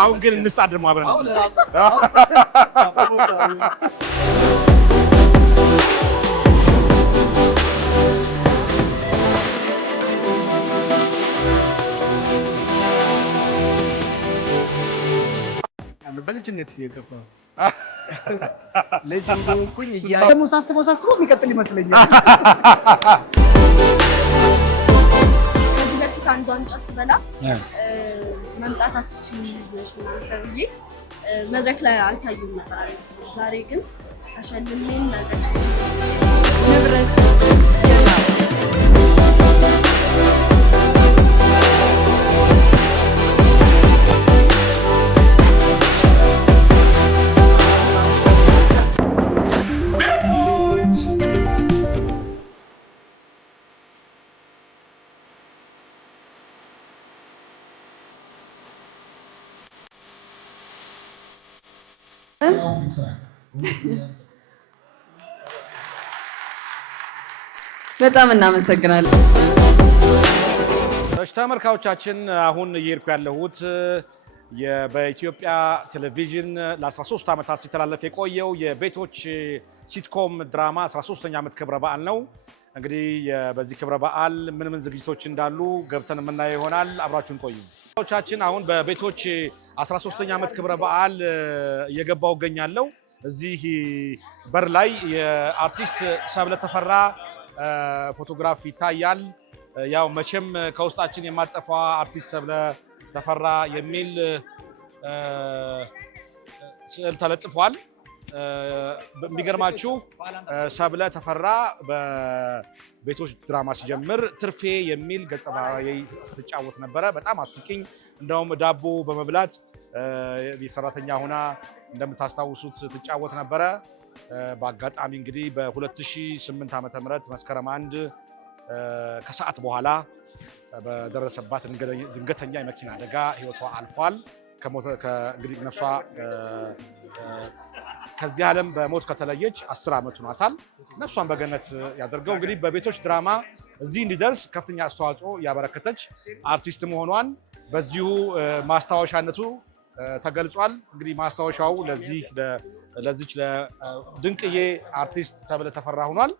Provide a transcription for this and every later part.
አሁን ግን እንስታደም አብረን በልጅነት እየገባሁ ልጅ እንደሆንኩኝ ደግሞ ሳስበው የሚቀጥል ይመስለኛል። ከዚህ በፊት አንድ ዋንጫ ስበላ መምጣት አትችልም ልጅ ነሽ ተብዬ መድረክ ላይ አልታዩም ነበር። ዛሬ ግን ተሸልሜን መድረክ ንብረት በጣም እናመሰግናለን። ተመልካቾቻችን አሁን እየሄድኩ ያለሁት በኢትዮጵያ ቴሌቪዥን ለ13 ዓመታት ሲተላለፍ የቆየው የቤቶች ሲትኮም ድራማ 13ኛ ዓመት ክብረ በዓል ነው። እንግዲህ በዚህ ክብረ በዓል ምን ዝግጅቶች እንዳሉ ገብተን የምናየው ይሆናል። አብራችሁን ቆዩ። ተመልካቾቻችን አሁን በቤቶች 13ኛ ዓመት ክብረ በዓል እየገባው እገኛለሁ። እዚህ በር ላይ የአርቲስት ሰብለ ተፈራ ፎቶግራፍ ይታያል። ያው መቼም ከውስጣችን የማጠፋ አርቲስት ሰብለ ተፈራ የሚል ስዕል ተለጥፏል። የሚገርማችሁ ሰብለ ተፈራ በቤቶች ድራማ ሲጀምር ትርፌ የሚል ገጸ ባህሪ ትጫወት ነበረ። በጣም አስቂኝ፣ እንደውም ዳቦ በመብላት የሰራተኛ ሆና እንደምታስታውሱት ትጫወት ነበረ። በአጋጣሚ እንግዲህ በ2008 ዓመተ ምህረት መስከረም 1 ከሰዓት በኋላ በደረሰባት ድንገተኛ የመኪና አደጋ ህይወቷ አልፏል። እንግዲህ ነፍሷ ከዚህ ዓለም በሞት ከተለየች 10 ዓመት ሆኗታል። ነፍሷን በገነት ያደርገው። እንግዲህ በቤቶች ድራማ እዚህ እንዲደርስ ከፍተኛ አስተዋጽኦ ያበረከተች አርቲስት መሆኗን በዚሁ ማስታወሻነቱ ተገልጿል። እንግዲህ ማስታወሻው ለዚች ለድንቅዬ አርቲስት ሰብለ ተፈራ ሆኗል።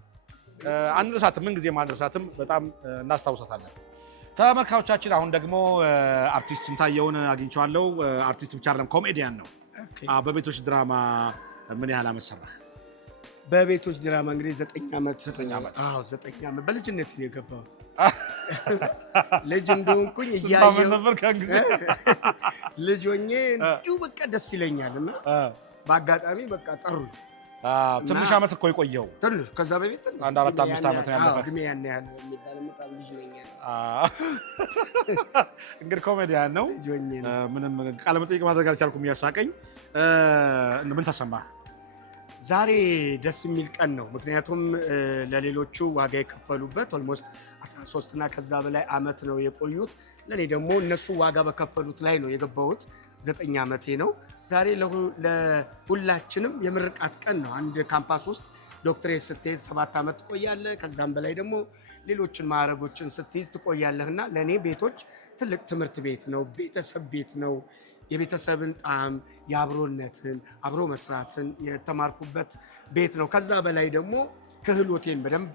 አንረሳትም፣ ምን ጊዜም አንረሳትም። በጣም እናስታውሳታለን። ተመልካቾቻችን አሁን ደግሞ አርቲስት ስንታየውን አግኝቼዋለሁ። አርቲስት ብቻ አይደለም ኮሜዲያን ነው። በቤቶች ድራማ ምን ያህል ዓመት ሰራህ? በቤቶች ድራማ እንግዲህ 9 ዓመት። አዎ 9 ዓመት በልጅነት ነው የገባሁት። ልጅ እንደሆንኩኝ እያየሁ ነበር ከጊዜ ልጅ ሆኜ እንዲሁ በቃ ደስ ይለኛል እና በአጋጣሚ በቃ ጠሩኝ። ትንሽ ዓመት እኮ የቆየው ትንሽ ከዛ በፊት አንድ 4-5 ዓመት ነው ያለፈው። እድሜ ያን ያህል የሚባል በጣም ልጅ ነኝ። እንግዲህ ኮሜዲያን ነው። ምንም ቃለ መጠይቅ ማድረግ አልቻልኩም። እያሳቀኝ ምን ተሰማህ? ዛሬ ደስ የሚል ቀን ነው። ምክንያቱም ለሌሎቹ ዋጋ የከፈሉበት ኦልሞስት 13 እና ከዛ በላይ ዓመት ነው የቆዩት። ለኔ ደግሞ እነሱ ዋጋ በከፈሉት ላይ ነው የገባሁት። 9 ዓመቴ ነው ዛሬ። ለሁላችንም የምርቃት ቀን ነው። አንድ ካምፓስ ውስጥ ዶክትሬት ስትይዝ 7 ዓመት ትቆያለህ። ከዛም በላይ ደግሞ ሌሎችን ማዕረጎችን ስትይዝ ትቆያለህና ለኔ ቤቶች ትልቅ ትምህርት ቤት ነው፣ ቤተሰብ ቤት ነው። የቤተሰብን ጣዕም፣ የአብሮነትን፣ አብሮ መስራትን የተማርኩበት ቤት ነው። ከዛ በላይ ደግሞ ክህሎቴን በደንብ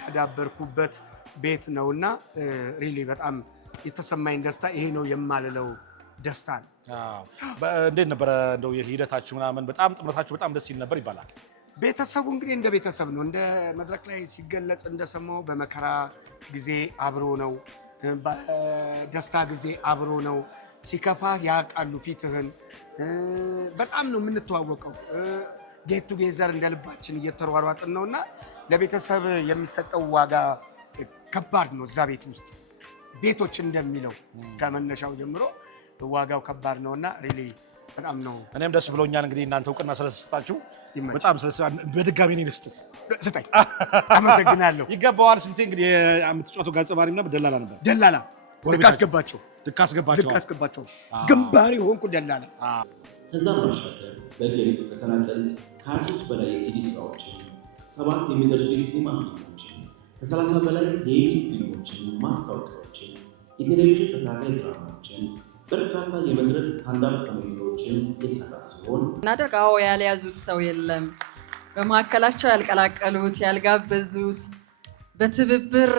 ያዳበርኩበት ቤት ነውና ሪሊ በጣም የተሰማኝ ደስታ ይሄ ነው የማልለው ደስታ ነው። እንዴት ነበረ እንደው የሂደታችሁ ምናምን? በጣም ጥምረታችሁ በጣም ደስ ይል ነበር ይባላል። ቤተሰቡ እንግዲህ እንደ ቤተሰብ ነው። እንደ መድረክ ላይ ሲገለጽ እንደሰማው በመከራ ጊዜ አብሮ ነው፣ በደስታ ጊዜ አብሮ ነው። ሲከፋ ያውቃሉ ፊትህን። በጣም ነው የምንተዋወቀው። ጌት ቱጌዘር እንደ ልባችን እየተሯሯጥን ነውና ለቤተሰብ የሚሰጠው ዋጋ ከባድ ነው። እዛ ቤት ውስጥ ቤቶች እንደሚለው ከመነሻው ጀምሮ ዋጋው ከባድ ነውና ሪሊ በጣም ነው። እኔም ደስ ብሎኛል። እንግዲህ እናንተ እውቅና ስለሰጣችሁ በጣም በድጋሚ እኔ ደስ ስጠኝ። አመሰግናለሁ። ይገባዋል። ስንቴ እንግዲህ የምትጫወተው ገጸ ባህሪ ነበር። ደላላ ነበር። ደላላ ልክ አስገባቸው ግንባሬ ሆንኩ ደላላ። ከዛም ባሻገር በግል በተናጠል ከ23 በላይ የሲዲ ስራዎችን፣ 7 የሚደርሱ የሲኒማ ፊልሞችን፣ ከ30 በላይ የዩቲዩብ ፊልሞችን፣ ማስታወቂያዎችን፣ የቴሌቪዥን ተከታታይ ድራማዎችን፣ በርካታ የመድረክ ስታንዳርድ ኮሜዲዎችን የሰራ ሲሆን እናደርጋው ያልያዙት ሰው የለም። በመካከላቸው ያልቀላቀሉት ያልጋበዙት በትብብር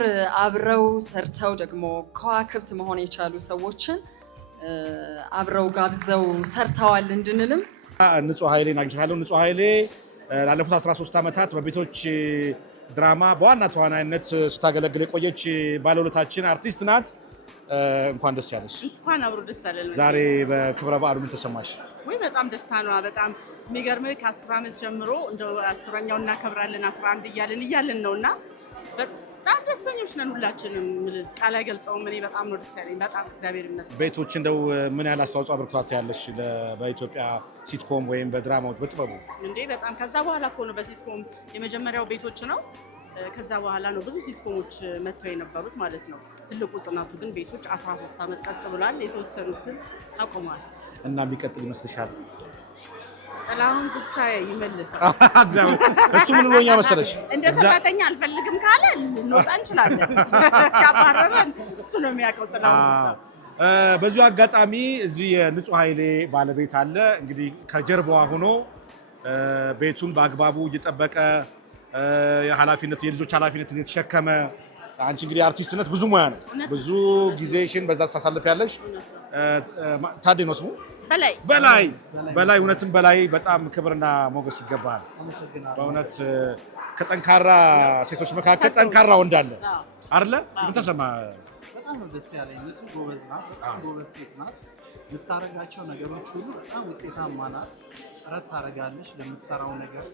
አብረው ሰርተው ደግሞ ከዋክብት መሆን የቻሉ ሰዎችን አብረው ጋብዘው ሰርተዋል እንድንልም ንጹህ ኃይሌን አግኝቻለሁ። ንጹህ ኃይሌ ላለፉት 13 ዓመታት በቤቶች ድራማ በዋና ተዋናይነት ስታገለግል የቆየች ባለውለታችን አርቲስት ናት። እንኳን ደስ ያለሽ። እንኳን አብሮ ደስ ያለን። ዛሬ በክብረ በዓሉ ምን ተሰማሽ? ወይ በጣም ደስታ ነው። በጣም የሚገርምህ ከ10 ዓመት ጀምሮ እንደው 10ኛው እናከብራለን 11 እያልን ነውና በጣም ደስተኞች ነን ሁላችንም። ቃል አይገልጸውም። እኔ በጣም ነው ደስ ያለኝ። በጣም እግዚአብሔር ይመስገን። ቤቶች እንደው ምን ያህል አስተዋጽኦ አበርክቷት ያለሽ በኢትዮጵያ ሲትኮም ወይም በድራማዎች በጥበቡ? እንዴ በጣም ከዛ በኋላ እኮ ነው በሲትኮም የመጀመሪያው ቤቶች ነው። ከዛ በኋላ ነው ብዙ ሲትኮሞች መጥተው የነበሩት ማለት ነው። ትልቁ ጽናቱ ግን ቤቶች 13 ዓመት ቀጥ ብሏል። የተወሰኑት ግን አቆሟል። እና የሚቀጥል ይመስልሻል? ጥላሁን ጉግሳዬ ይመልሳል። እግዚአብሔር እሱ ምን ብሎኛ መሰለሽ? እንደ ሰራተኛ አልፈልግም ካለ ልንወጣ እንችላለን። ካባረረን እሱ ነው የሚያውቀው ጥላሁን ጉግሳ። በዚሁ አጋጣሚ እዚህ የንጹህ ኃይሌ ባለቤት አለ። እንግዲህ ከጀርባዋ ሆኖ ቤቱን በአግባቡ እየጠበቀ የልጆች ኃላፊነት እየተሸከመ አንቺ እንግዲህ አርቲስትነት ብዙ ሙያ ነው። ብዙ ጊዜሽን በዛ ታሳልፊያለሽ። ታዴ ነው ስሙ? በላይ እውነትም በላይ በጣም ክብርና ሞገስ ይገባል። በእውነት ከጠንካራ ሴቶች መካከል ጠንካራ ወንድ አለ አይደለ? ምን ተሰማ? በጣም ነው ደስ ያለኝ። እሱ ጎበዝ ናት፣ በጣም ጎበዝ ሴት ናት። የምታደርጋቸው ነገሮች ሁሉ በጣም ውጤታማ ናት። ጥረት ታደርጋለች ለምትሰራው ነገር።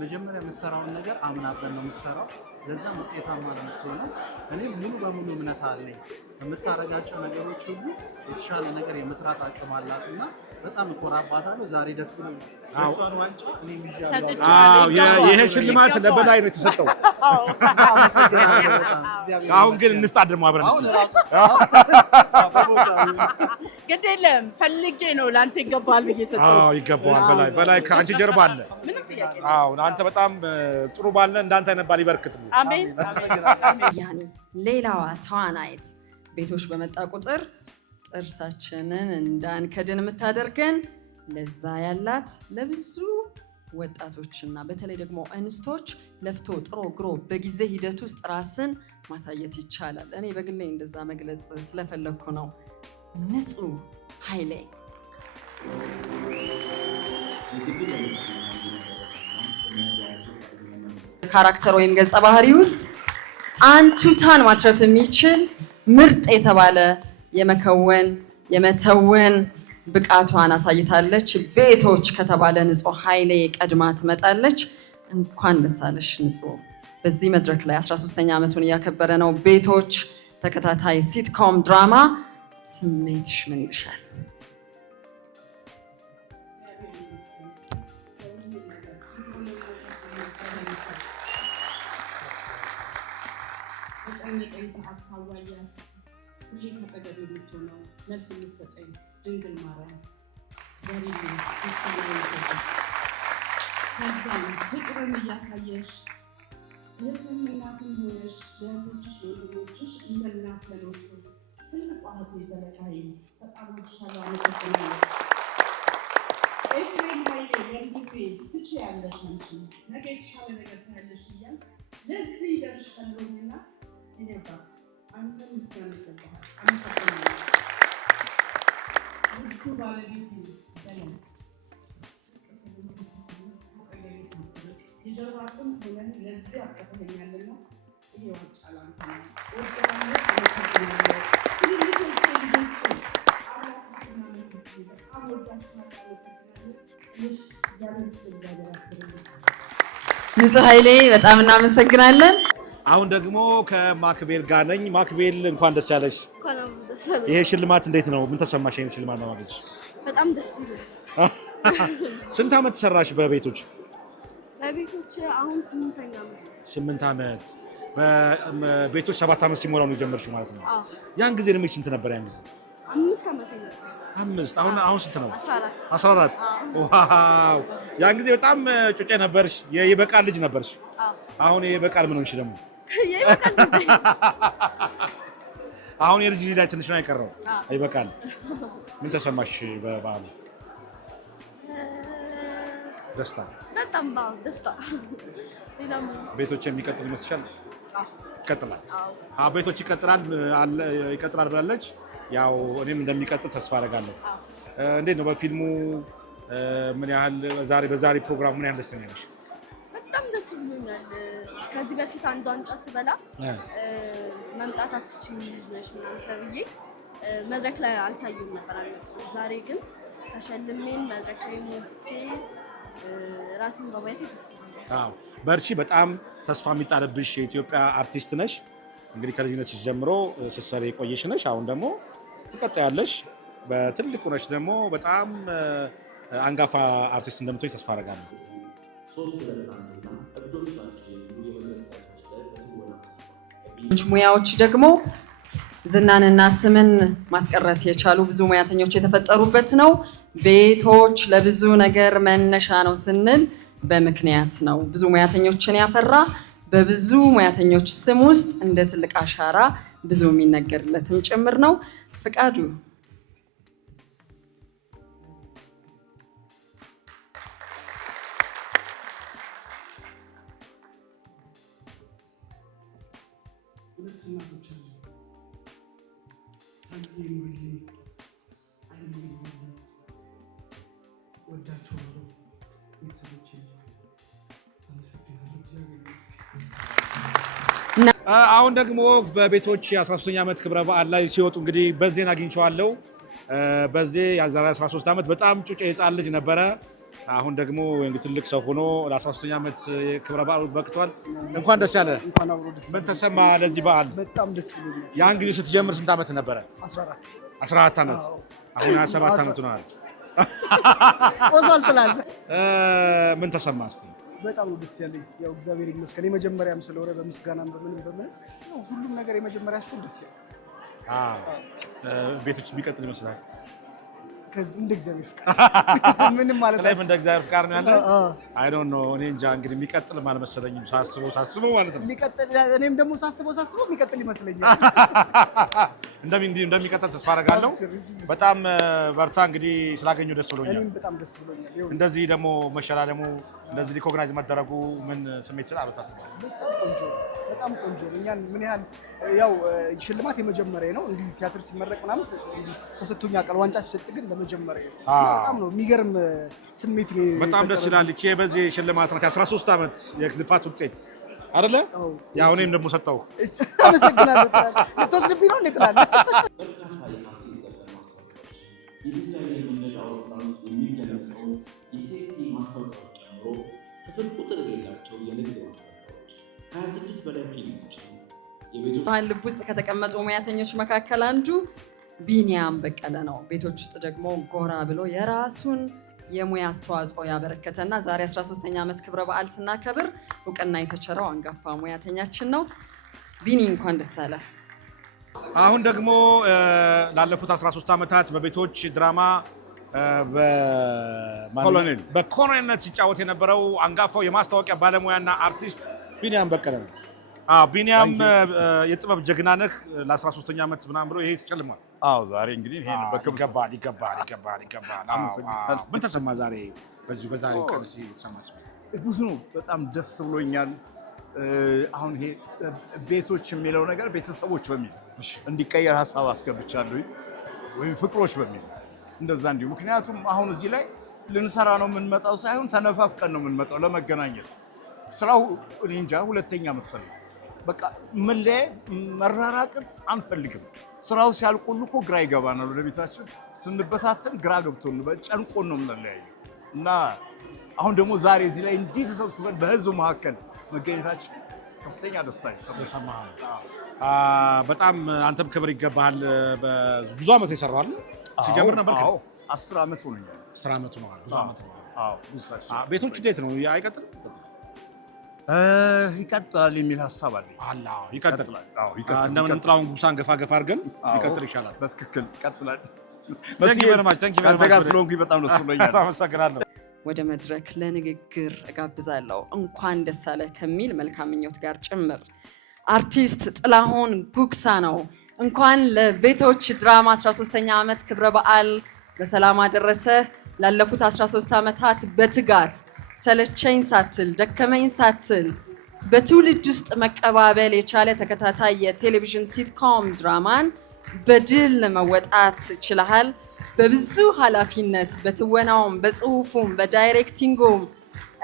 መጀመሪያ የምትሰራውን ነገር አምናበት ነው የምትሰራው። ለዛም ውጤታማ ነው የምትሆነው። እኔ ሙሉ በሙሉ እምነት አለኝ በምታደርጋቸው ነገሮች ሁሉ የተሻለ ነገር የመስራት አቅም አላት እና በጣም እኮራባታለሁ። ዛሬ ደስ ብሎ እሷን ዋንጫ እኔ ይዣለሁ። ይሄ ሽልማት ለበላይ ነው የተሰጠው። አሁን ግን እንስጣት ደግሞ አብረን ግድ የለም ፈልጌ ነው ለአንተ ይገባል ብዬ ሰጠሁት። ይገባዋል። በላይ ከአንቺ ጀርባ አለ። አንተ በጣም ጥሩ ባለ እንዳንተ አይነት ባል ይበርክት። አሜን። ያኔ ሌላዋ ተዋናይት ቤቶች በመጣ ቁጥር ጥርሳችንን እንዳንከድን የምታደርገን ለዛ ያላት ለብዙ ወጣቶችና በተለይ ደግሞ እንስቶች ለፍቶ ጥሮ ግሮ በጊዜ ሂደት ውስጥ ራስን ማሳየት ይቻላል። እኔ በግሌ እንደዛ መግለጽ ስለፈለግኩ ነው። ንጹህ ኃይሌ ካራክተር ወይም ገጸ ባህሪ ውስጥ አንቱታን ማትረፍ የሚችል ምርጥ የተባለ የመከወን የመተወን ብቃቷን አሳይታለች። ቤቶች ከተባለ ንጹህ ኃይሌ ቀድማ ትመጣለች። እንኳን ደስ አለሽ ንጹህ። በዚህ መድረክ ላይ 13ኛ ዓመቱን እያከበረ ነው። ቤቶች ተከታታይ ሲትኮም ድራማ ስሜትሽ ምን ይልሻል? በጨነቀኝ ሰዓት ሳዋያት ሁሌ ከአጠገቤ የምትሆነው መልስ የምትሰጠኝ ድንግል ማርያም ዛሬልኝ ምስጋና ይሰጠኝ። ከዛም ፍቅርን እያሳየሽ እህትም እናትም ሆነሽ ለእህቶችሽ ለወንድሞችሽ እንደ እናት ለኖርሽ ትልቋ እህቴ ዘለቃዬ በጣም ወድሻለሁ፣ አመሰግናለሁ። ኤፍሬም ኃይሌ ወንድሜ ትችያለሽ፣ አንቺ ነገ የተሻለ ነገር ታያለሽ እያል ለዚህ ደርሻለሁና እኔ አባት አንተ ምስጋና ይገባሃል፣ አመሰግናለሁ። ውዱ ባለቤቴ በለም የጀርባ አጥንት ሆነን ለዚህ አቀፈኛልና ይሄ ዋንጫ ላንተ ነው። ወድሃለሁ፣ አመሰግናለሁ። ንጹህ ኃይሌ በጣም እናመሰግናለን። አሁን ደግሞ ከማክቤል ጋር ነኝ። ማክቤል እንኳን ደስ ያለሽ። ይሄ ሽልማት እንዴት ነው? ምን ተሰማሽ? ይሄን ሽልማት ለማግኘት በጣም ደስ ይላል። ስንት ዓመት ሰራሽ በቤቶች? በቤቶች አሁን 8ኛ ዓመት። 8 ዓመት። በቤቶች 7 ዓመት ሲሞላው ነው የጀመርሽው ማለት ነው? አዎ። ያን ጊዜ ደግሞ ስንት ነበር? ያን ጊዜ 5 ዓመት ነበር። 5። አሁን ስንት ነው? 14። 14። ዋው! ያን ጊዜ በጣም ጩጬ ነበርሽ። የበቃል ልጅ ነበርሽ። አሁን የበቃል ምን ሆንሽ ደግሞ? አሁን የልጅ ላይ ትንሽ ነው የቀረው። ይበቃል። ምን ተሰማሽ በበዓሉ? ደስታ በጣም ደስታ። ቤቶች የሚቀጥል ይመስልሻል? ይቀጥላል። ቤቶች ይቀጥላል ብላለች። ያው እኔም እንደሚቀጥል ተስፋ አደርጋለሁ። እንዴት ነው በፊልሙ ምን ያህል በዛሬ ፕሮግራም ምን ያህል ደስተኛ ነሽ? በጣም ደስ ብሎኛል። ከዚህ በፊት አንድ ዋንጫ ስበላ መምጣት አትችይም ልጅ ነሽ ምናምን ተብዬ መድረክ ላይ አልታየሁም ነበር። ዛሬ ግን ተሸልሜን መድረክ ላይ ወጥቼ ራሴን በማየት ተስፋለሁ። በርቺ። በጣም ተስፋ የሚጣልብሽ የኢትዮጵያ አርቲስት ነሽ። እንግዲህ ከልጅነትሽ ጀምሮ ስትሰሪ የቆየሽ ነሽ። አሁን ደግሞ ትቀጥያለሽ። በትልቁ ነሽ ደግሞ በጣም አንጋፋ አርቲስት እንደምትሆኝ ተስፋ አደርጋለሁ። ሙያዎች ደግሞ ዝናንና ስምን ማስቀረት የቻሉ ብዙ ሙያተኞች የተፈጠሩበት ነው። ቤቶች ለብዙ ነገር መነሻ ነው ስንል በምክንያት ነው። ብዙ ሙያተኞችን ያፈራ በብዙ ሙያተኞች ስም ውስጥ እንደ ትልቅ አሻራ ብዙ የሚነገርለትም ጭምር ነው። ፍቃዱ አሁን ደግሞ በቤቶች 13ኛ ዓመት ክብረ በዓል ላይ ሲወጡ እንግዲህ በዜና አግኝቼዋለሁ። በዚህ የዛሬ 13 ዓመት በጣም ጩጬ ሕፃን ልጅ ነበረ። አሁን ደግሞ እንግዲህ ትልቅ ሰው ሆኖ ለ13ኛ ዓመት ክብረ በዓሉ በቅቷል። እንኳን ደስ ያለ። ምን ተሰማ ለዚህ በዓል? በጣም ደስ ብሎኛል። ያን ጊዜ ስትጀምር ስንት ዓመት ነበረ? 14 ዓመት። አሁን 27 ዓመት ሆኗል። ቆዟል ትላለህ። ምን ተሰማ እስቲ? በጣም ነው ደስ ያለኝ። ያው እግዚአብሔር ይመስገን የመጀመሪያም ስለሆነ በምስጋናም በምንም ሁሉም ነገር የመጀመሪያ ሲሆን ደስ ያለኝ። ቤቶች የሚቀጥል ይመስላል እንደ እግዚአብሔር ፍቃድ ምንም ማለት ነው። እንደ እግዚአብሔር ፍቃድ ነው ያለ። አይ ዶንት ኖ እኔ እንጃ እንግዲህ የሚቀጥል አልመሰለኝም። ሳስበው ማለት ነው የሚቀጥል እኔም ደግሞ ሳስበው የሚቀጥል ይመስለኛል። እንደሚቀጥል ተስፋ አደርጋለሁ። በጣም በርታ። እንግዲህ ስላገኘሁ ደስ ብሎኛል። እኔም በጣም ደስ ብሎኛል። እንደዚህ ደግሞ መሸላለሙ እንደዚህ ሪኮግናይዝ መደረጉ ምን ስሜት ይችላል ታስባለህ? በጣም ቆንጆ ነው። እኛን ምን ያህል ያው ሽልማት የመጀመሪያ ነው። እንዲህ ቲያትር ሲመረቅ ምናምን ተሰጥቶኛ ቃል ዋንጫ ሲሰጥ ግን ለመጀመሪያ ነው። በጣም ነው የሚገርም ስሜት ነው። በጣም ደስ ይላል። እቺ በዚህ ሽልማት ናት 13 ዓመት የልፋት ውጤት አይደለ? ያው እኔም ደግሞ ሰጠው። አመሰግናለሁ። ልትወስድብኝ ነው እንዴ ትላለህ? ስፍር ቁጥር የሌላቸው የንግድ ማስታወቂያዎች 26 በላይ ፊልሞች ባህል ልብ ውስጥ ከተቀመጡ ሙያተኞች መካከል አንዱ ቢኒያም በቀለ ነው። ቤቶች ውስጥ ደግሞ ጎራ ብሎ የራሱን የሙያ አስተዋጽኦ ያበረከተና ዛሬ 13ኛ ዓመት ክብረ በዓል ስናከብር እውቅና የተቸረው አንጋፋ ሙያተኛችን ነው። ቢኒ እንኳን ደስ አለ። አሁን ደግሞ ላለፉት 13 ዓመታት በቤቶች ድራማ በኮሎኔልነት ሲጫወት የነበረው አንጋፋው የማስታወቂያ ባለሙያና አርቲስት ቢኒያም በቀለ ነው። ቢኒያም የጥበብ ጀግና ነህ። ለ13ኛ ዓመት ምናምን ብሎ ይሄ ተሸልሟል። ዛሬ እንግዲህ ይሄን ይገባል። ምን ተሰማ ዛሬ? በዛሬ ቀን ሲሰማ ስሜት ብዙ ነው። በጣም ደስ ብሎኛል። አሁን ይሄ ቤቶች የሚለው ነገር ቤተሰቦች በሚል እንዲቀየር ሀሳብ አስገብቻለሁ፣ ወይም ፍቅሮች በሚል እንደዛ እንዲሁ። ምክንያቱም አሁን እዚህ ላይ ልንሰራ ነው የምንመጣው ሳይሆን ተነፋፍቀን ነው የምንመጣው ለመገናኘት። ስራው እኔ እንጃ ሁለተኛ መሰለኝ። በቃ መለያየት መራራቅን አንፈልግም። ስራው ሲያልቁል እኮ ግራ ይገባናል። ወደ ቤታችን ስንበታተን ግራ ገብቶን ጨንቆን ነው የምንለያየው እና አሁን ደግሞ ዛሬ እዚህ ላይ እንዲህ ተሰብስበን በህዝብ መካከል መገኘታችን ከፍተኛ ደስታ ይሰማል። በጣም አንተም ክብር ይገባሃል። ብዙ ዓመት የሰራዋል ሲጀምር ነበር። 10 ዓመት ሆነኛል። 10 ዓመት ሆነዋል። ብዙ ዓመት ነው። ቤቶች እንዴት ነው? አይቀጥልም? ይቀጥላል የሚል ሀሳብ አለኝ። ይቀጥላል። እንደምን ጥላውን ጉሳን ገፋ አድርገን ይቀጥል ይሻላል። በትክክል ይቀጥላል። ከአንተ ጋር ስለሆንኩኝ በጣም ደስ ብሎኛል። አመሰግናለሁ። ወደ መድረክ ለንግግር እጋብዛለሁ። እንኳን ደስ አለህ ከሚል መልካም ምኞት ጋር ጭምር አርቲስት ጥላሁን ጉግሳ ነው እንኳን ለቤቶች ድራማ 13ኛ ዓመት ክብረ በዓል በሰላም አደረሰ። ላለፉት 13 ዓመታት በትጋት ሰለቸኝ ሳትል ደከመኝ ሳትል በትውልድ ውስጥ መቀባበል የቻለ ተከታታይ የቴሌቪዥን ሲትኮም ድራማን በድል መወጣት ችለሃል። በብዙ ኃላፊነት በትወናውም በጽሁፉም በዳይሬክቲንጉም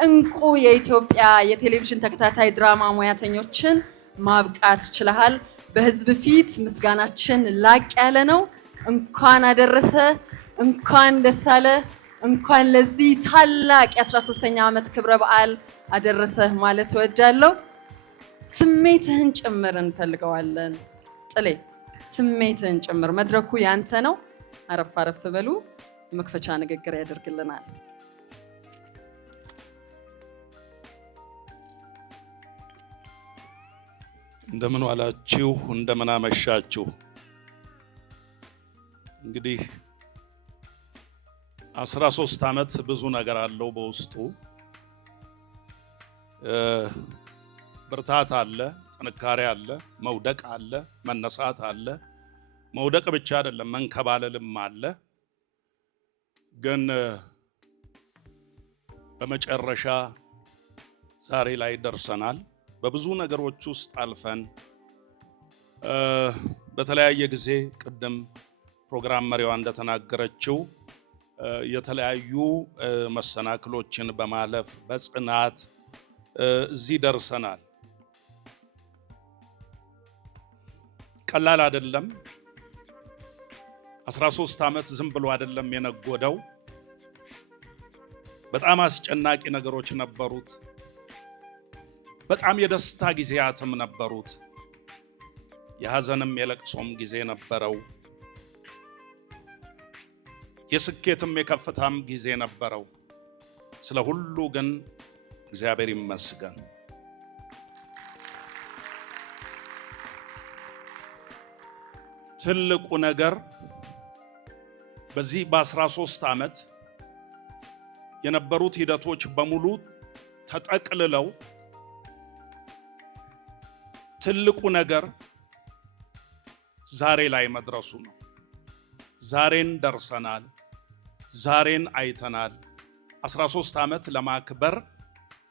እንቁ የኢትዮጵያ የቴሌቪዥን ተከታታይ ድራማ ሙያተኞችን ማብቃት ችለሃል። በህዝብ ፊት ምስጋናችን ላቅ ያለ ነው። እንኳን አደረሰ፣ እንኳን ደስ አለ፣ እንኳን ለዚህ ታላቅ የ13ኛ ዓመት ክብረ በዓል አደረሰህ ማለት እወዳለሁ። ስሜትህን ጭምር እንፈልገዋለን ጥሌ፣ ስሜትህን ጭምር። መድረኩ ያንተ ነው። አረፍ አረፍ በሉ። የመክፈቻ ንግግር ያደርግልናል። እንደምን ዋላችሁ፣ እንደምን አመሻችሁ። እንግዲህ 13 ዓመት ብዙ ነገር አለው በውስጡ። ብርታት አለ፣ ጥንካሬ አለ፣ መውደቅ አለ፣ መነሳት አለ። መውደቅ ብቻ አይደለም መንከባለልም አለ። ግን በመጨረሻ ዛሬ ላይ ደርሰናል። በብዙ ነገሮች ውስጥ አልፈን በተለያየ ጊዜ ቅድም ፕሮግራም መሪዋ እንደተናገረችው የተለያዩ መሰናክሎችን በማለፍ በጽናት እዚህ ደርሰናል። ቀላል አይደለም። 13 ዓመት ዝም ብሎ አይደለም የነጎደው። በጣም አስጨናቂ ነገሮች ነበሩት። በጣም የደስታ ጊዜያትም ነበሩት። የሐዘንም የለቅሶም ጊዜ ነበረው። የስኬትም የከፍታም ጊዜ ነበረው። ስለ ሁሉ ግን እግዚአብሔር ይመስገን። ትልቁ ነገር በዚህ በ13 ዓመት የነበሩት ሂደቶች በሙሉ ተጠቅልለው ትልቁ ነገር ዛሬ ላይ መድረሱ ነው። ዛሬን ደርሰናል። ዛሬን አይተናል። 13 ዓመት ለማክበር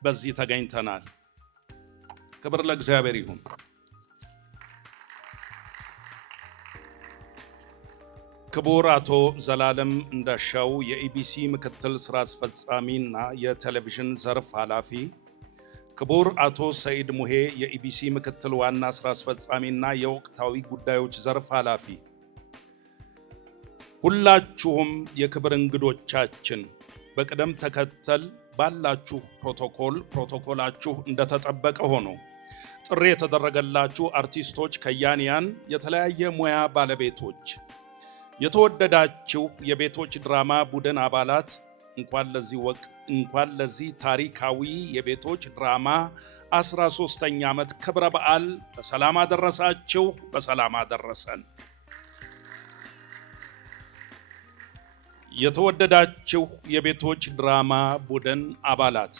በዚህ ተገኝተናል። ክብር ለእግዚአብሔር ይሁን። ክቡር አቶ ዘላለም እንዳሻው የኢቢሲ ምክትል ስራ አስፈጻሚና የቴሌቪዥን ዘርፍ ኃላፊ፣ ክቡር አቶ ሰይድ ሙሄ የኢቢሲ ምክትል ዋና ስራ አስፈጻሚና የወቅታዊ ጉዳዮች ዘርፍ ኃላፊ፣ ሁላችሁም የክብር እንግዶቻችን በቅደም ተከተል ባላችሁ ፕሮቶኮላችሁ እንደተጠበቀ ሆኖ ጥሪ የተደረገላችሁ አርቲስቶች፣ ከያንያን፣ የተለያየ ሙያ ባለቤቶች፣ የተወደዳችሁ የቤቶች ድራማ ቡድን አባላት እንኳን ለዚህ ታሪካዊ የቤቶች ድራማ 13ኛ ዓመት ክብረ በዓል በሰላም አደረሳችሁ፣ በሰላም አደረሰን። የተወደዳችሁ የቤቶች ድራማ ቡድን አባላት፣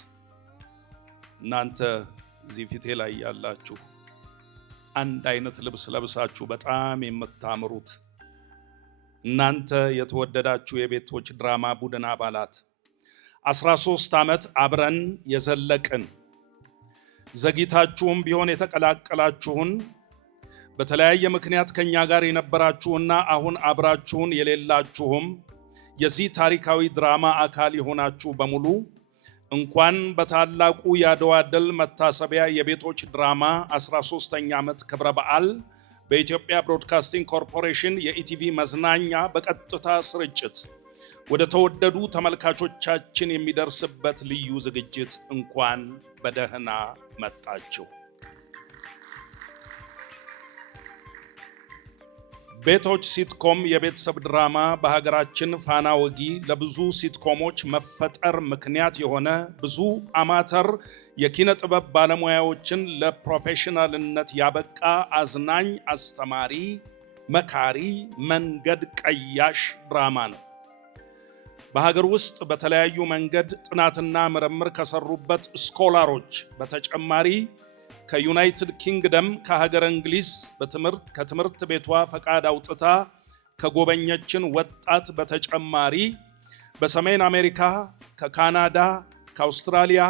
እናንተ እዚህ ፊቴ ላይ ያላችሁ አንድ አይነት ልብስ ለብሳችሁ በጣም የምታምሩት እናንተ የተወደዳችሁ የቤቶች ድራማ ቡድን አባላት 13 ዓመት አብረን የዘለቅን፣ ዘግይታችሁም ቢሆን የተቀላቀላችሁን፣ በተለያየ ምክንያት ከኛ ጋር የነበራችሁና አሁን አብራችሁን የሌላችሁም የዚህ ታሪካዊ ድራማ አካል የሆናችሁ በሙሉ እንኳን በታላቁ የአድዋ ድል መታሰቢያ የቤቶች ድራማ 13ኛ ዓመት ክብረ በዓል በኢትዮጵያ ብሮድካስቲንግ ኮርፖሬሽን የኢቲቪ መዝናኛ በቀጥታ ስርጭት ወደ ተወደዱ ተመልካቾቻችን የሚደርስበት ልዩ ዝግጅት እንኳን በደህና መጣችሁ። ቤቶች ሲትኮም የቤተሰብ ድራማ በሀገራችን ፋና ወጊ ለብዙ ሲትኮሞች መፈጠር ምክንያት የሆነ ብዙ አማተር የኪነ ጥበብ ባለሙያዎችን ለፕሮፌሽናልነት ያበቃ አዝናኝ፣ አስተማሪ፣ መካሪ፣ መንገድ ቀያሽ ድራማ ነው። በሀገር ውስጥ በተለያዩ መንገድ ጥናትና ምርምር ከሰሩበት ስኮላሮች በተጨማሪ ከዩናይትድ ኪንግደም ከሀገር እንግሊዝ ከትምህርት ቤቷ ፈቃድ አውጥታ ከጎበኘችን ወጣት በተጨማሪ በሰሜን አሜሪካ፣ ከካናዳ፣ ከአውስትራሊያ፣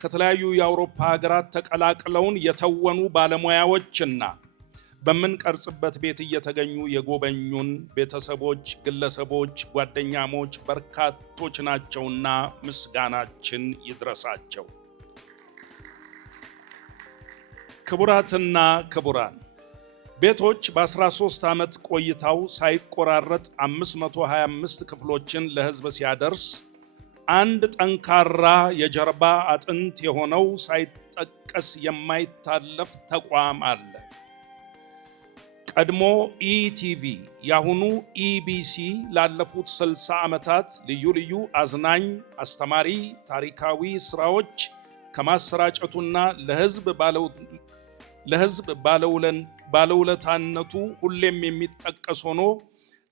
ከተለያዩ የአውሮፓ ሀገራት ተቀላቅለውን የተወኑ ባለሙያዎችና በምንቀርጽበት ቤት እየተገኙ የጎበኙን ቤተሰቦች፣ ግለሰቦች፣ ጓደኛሞች በርካቶች ናቸውና ምስጋናችን ይድረሳቸው። ክቡራትና ክቡራን፣ ቤቶች በ13 ዓመት ቆይታው ሳይቆራረጥ 525 ክፍሎችን ለሕዝብ ሲያደርስ አንድ ጠንካራ የጀርባ አጥንት የሆነው ሳይጠቀስ የማይታለፍ ተቋም አለ። ቀድሞ ኢቲቪ ያሁኑ ኢቢሲ ላለፉት 60 ዓመታት ልዩ ልዩ አዝናኝ፣ አስተማሪ፣ ታሪካዊ ስራዎች ከማሰራጨቱና ለሕዝብ ባለውለታነቱ ሁሌም የሚጠቀስ ሆኖ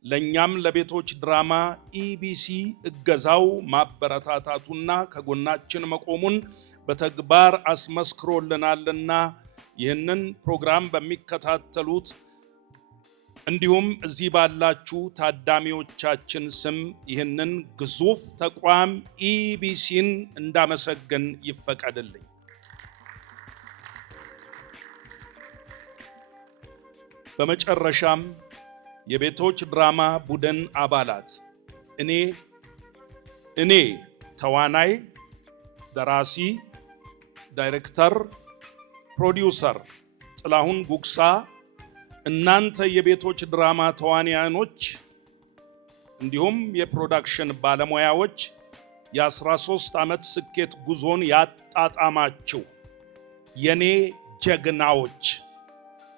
ለኛም ለቤቶች ድራማ ኢቢሲ እገዛው ማበረታታቱና ከጎናችን መቆሙን በተግባር አስመስክሮልናልና ይህንን ፕሮግራም በሚከታተሉት እንዲሁም እዚህ ባላችሁ ታዳሚዎቻችን ስም ይህንን ግዙፍ ተቋም ኢቢሲን እንዳመሰግን ይፈቀድልኝ። በመጨረሻም የቤቶች ድራማ ቡድን አባላት እኔ ተዋናይ፣ ደራሲ፣ ዳይሬክተር፣ ፕሮዲውሰር ጥላሁን ጉግሳ፣ እናንተ የቤቶች ድራማ ተዋንያኖች እንዲሁም የፕሮዳክሽን ባለሙያዎች የ13 ዓመት ስኬት ጉዞን ያጣጣማችሁ የኔ ጀግናዎች፣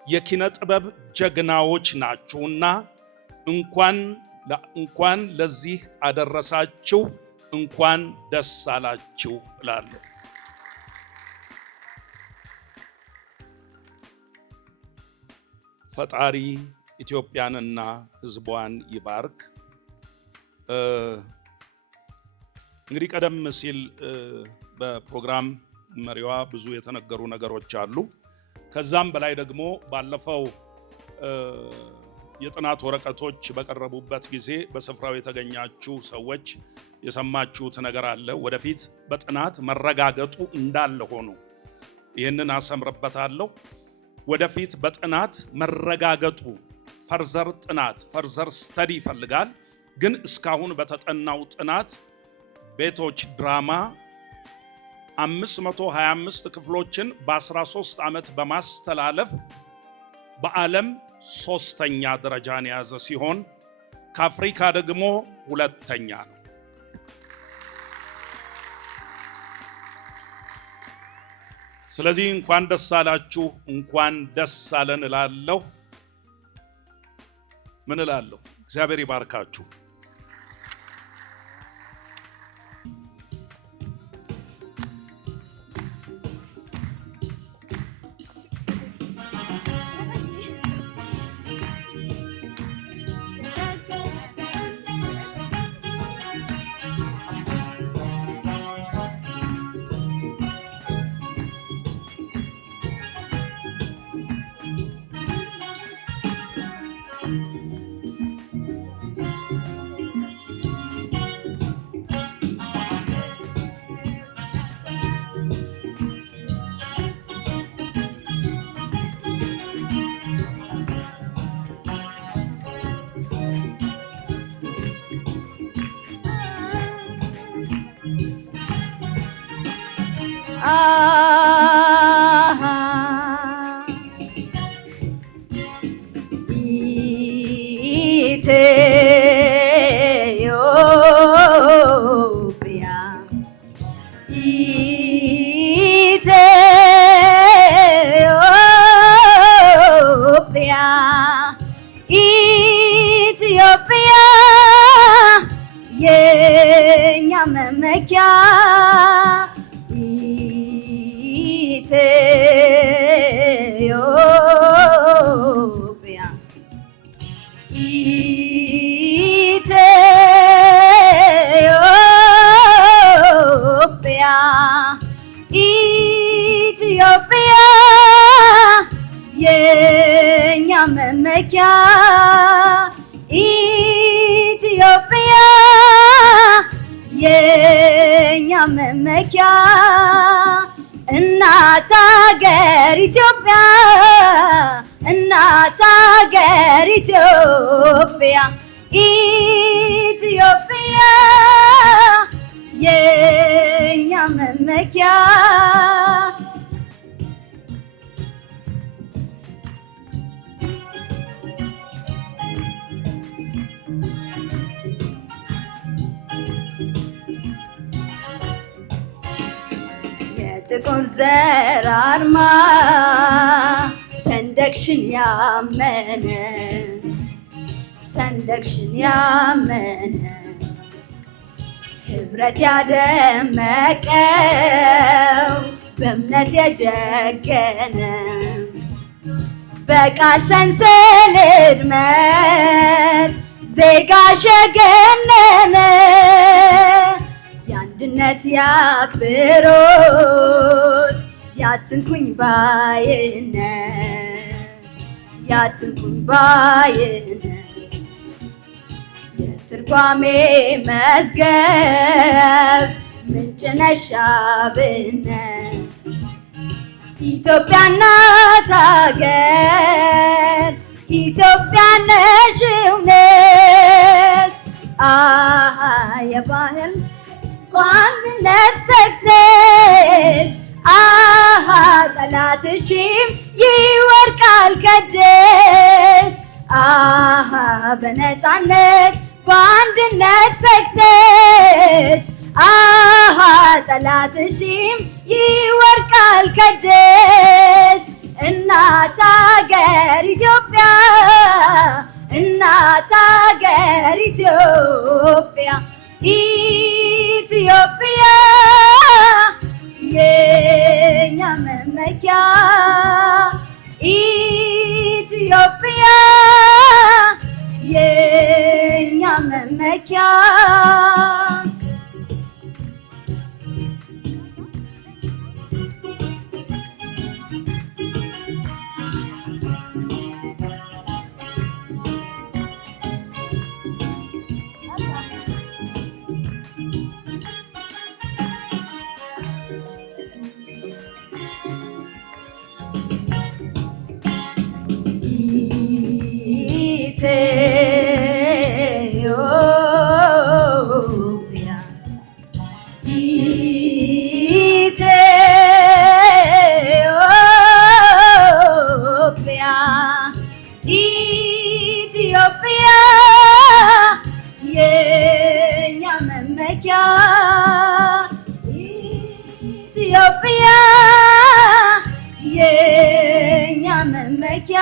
የኪነ ጥበብ ጀግናዎች ናችሁና እንኳን ለዚህ አደረሳችሁ፣ እንኳን ደስ አላችሁ እላለሁ። ፈጣሪ ኢትዮጵያንና ሕዝቧን ይባርክ። እንግዲህ ቀደም ሲል በፕሮግራም መሪዋ ብዙ የተነገሩ ነገሮች አሉ። ከዛም በላይ ደግሞ ባለፈው የጥናት ወረቀቶች በቀረቡበት ጊዜ በስፍራው የተገኛችሁ ሰዎች የሰማችሁት ነገር አለ። ወደፊት በጥናት መረጋገጡ እንዳለ ሆኖ ይህንን አሰምርበታለሁ። ወደፊት በጥናት መረጋገጡ ፈርዘር ጥናት ፈርዘር ስተዲ ይፈልጋል። ግን እስካሁን በተጠናው ጥናት ቤቶች ድራማ 525 ክፍሎችን በ13 ዓመት በማስተላለፍ በዓለም 3ኛ ደረጃን የያዘ ሲሆን ከአፍሪካ ደግሞ 2ኛ ነው። ስለዚህ እንኳን ደስ አላችሁ፣ እንኳን ደስ አለን እላለሁ። ምን እላለሁ? እግዚአብሔር ይባርካችሁ። ኢትዮጵያ የኛ መመኪያ ኢትዮጵያ መመኪያ ኢትዮጵያ የኛ መመኪያ እናት ሀገር ኢትዮጵያ እናት ሀገር ኢትዮጵያ ኢትዮጵያ የኛ መመኪያ የጥቁር ዘር አርማ ሰንደቅሽን ያመነ ሰንደቅሽን ያመነ ህብረት ያደመቀው በእምነት የጀገነ በቃል ሰንሰለት መት ዜጋሽ የገነነ የአንድነት ያክብሮት ያትንኩኝ ባይነት ያትንኩኝ ባይነት የትርጓሜ መዝገብ ምንጭ ነሽ አብነት ኢትዮጵያ እናት ሀገር ኢትዮጵያ ነሽ እውነት የባህል በአንድነት ፈክተሽ ጠላትሽም ይወድቃል ከእጅሽ በነፃነት በአንድነት ፈክተሽ ጠላትሽም ይወድቃል ከእጅሽ እናት ሀገር ኢትዮጵያ እናት ሀገር ኢትዮጵያ ኢትዮጵያ የኛ መመኪያ ኢትዮጵያ የኛ መመኪያ ኢትዮጵያ የኛ መመኪያ ኢትዮጵያ የኛ መመኪያ